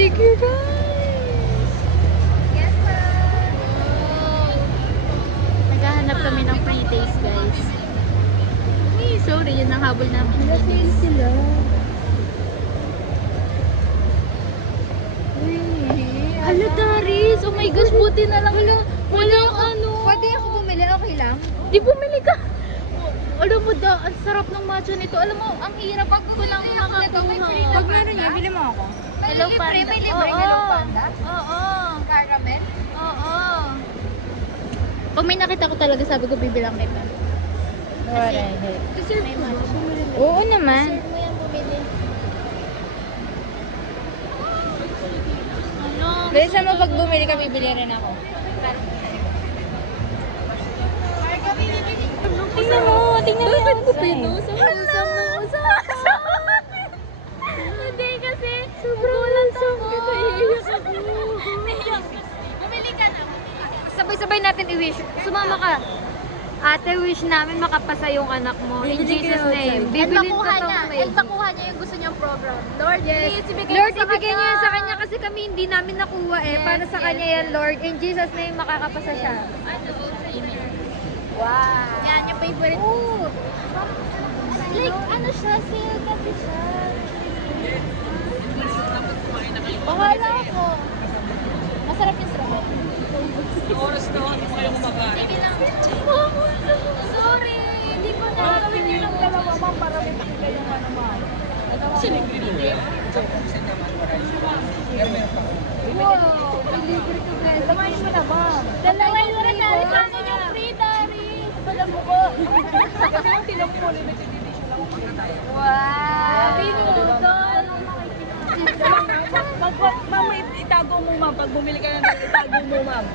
Thank you guys! Yes, ma'am. Wow! Naghahanap kami ng free taste guys. Sorry, yun ang habol namin. Nag-sale sila. Hala, Taris! Oh my gosh, buti na lang. Walang ano. Pwede ako bumili, okay lang? Di bumili ka. Alam mo da, ang sarap ng matcha nito. Alam mo, ang hirap ko lang makakuha. Pag meron niya, bili mo ako. Hello, Panda. May libre Hello Panda? Oo. Caramel? Oo. Pag may nakita ko talaga, sabi ko bibilang nito. Kasi may matcha. Oo naman. Serve mo yan bumili. Ano? Bilisan mo pag bumili ka, bibili rin ako. Tingnan mo, tingnan mo. Bakit ko pinusa? Usam ng usam. Hindi kasi sobrang lansam kita. Iiyak ako. Bumili ka na. Sabay-sabay natin i-wish. Sumama ka. Ate, wish namin makapasa yung anak mo. In Jesus' name. And Bibilin makuha ko niya. to. And makuha niya yung gusto niyang program. Lord, please, ibigay Lord, mo sa ibigay niyo kanya. yan sa kanya kasi kami hindi namin nakuha eh. Yes, Para sa yes. kanya yan, Lord. In Jesus' name, makakapasa siya. Amen. Wow. Yan, yung favorite. Ooh. Like, ano siya, sale kasi siya. Bahala ako. Masarap yung strawberry. Oras na, hindi mo kayo kumakain. Sige lang. Sorry, hindi ko na. Gawin niyo ng dalawa, ma'am, para may pakita yung ano, ma'am. Sinigree mo. Send naman mo rice. Pero meron pa. Wow. Delivery to guys. Samayin mo na, ma'am. Dalawa yung rin. Paano yung free, Taris? Pala mo ko. Kasi yung tinong mo, limited edition lang ako tayo. Wow. Pinutol. Ma'am, itago mo, ma'am. Pag bumili ka na, itago mo, ma'am.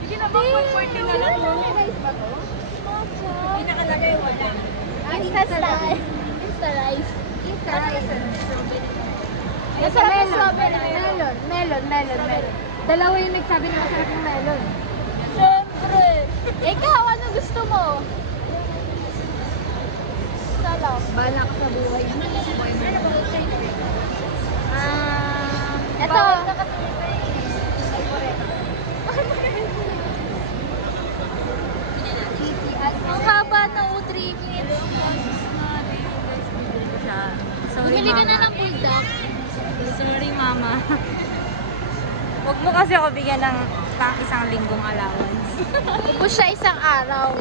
Sige na, ma'am. 140 na lang, ma'am. Hindi nakalagay, wala. Insta rice. Insta rice. Insta rice. Masarap yung strawberry. Melon. Dalawa yung nagsabi na masarap yung melon. Siyempre. Ikaw, ano gusto mo? Salap. Bala ka sa buhay. Ito. Ang haba na 3 minutes. Bumili ka na ng bulldog. Sorry, mama. Huwag mo kasi ako bigyan ng pang isang linggong allowance. Push siya isang araw.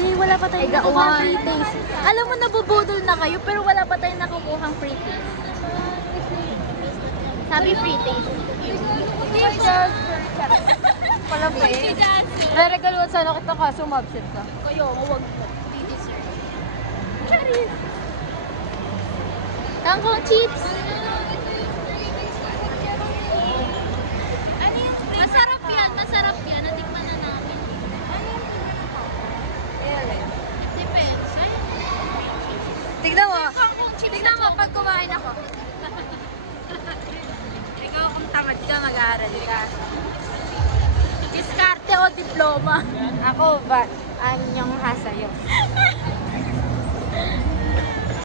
Wala pa tayong nakukuha free taste. Alam mo, nabubudol na kayo, pero wala pa tayong nakukuha free taste. Sabi free taste. Pala ba eh? Re-regaluan sana kita kaso umabsent ka. Kayo, huwag po. Charis! Kangkong chips! Masarap yan, masarap yan. Natikman na namin. Depends. Tignan mo. Kangkong chips. Tignan mo pag kumain ako. Ikaw kung tamad ka, mag-aaral ka. Diskarte o diploma? Ako ba? Anyong hasayo.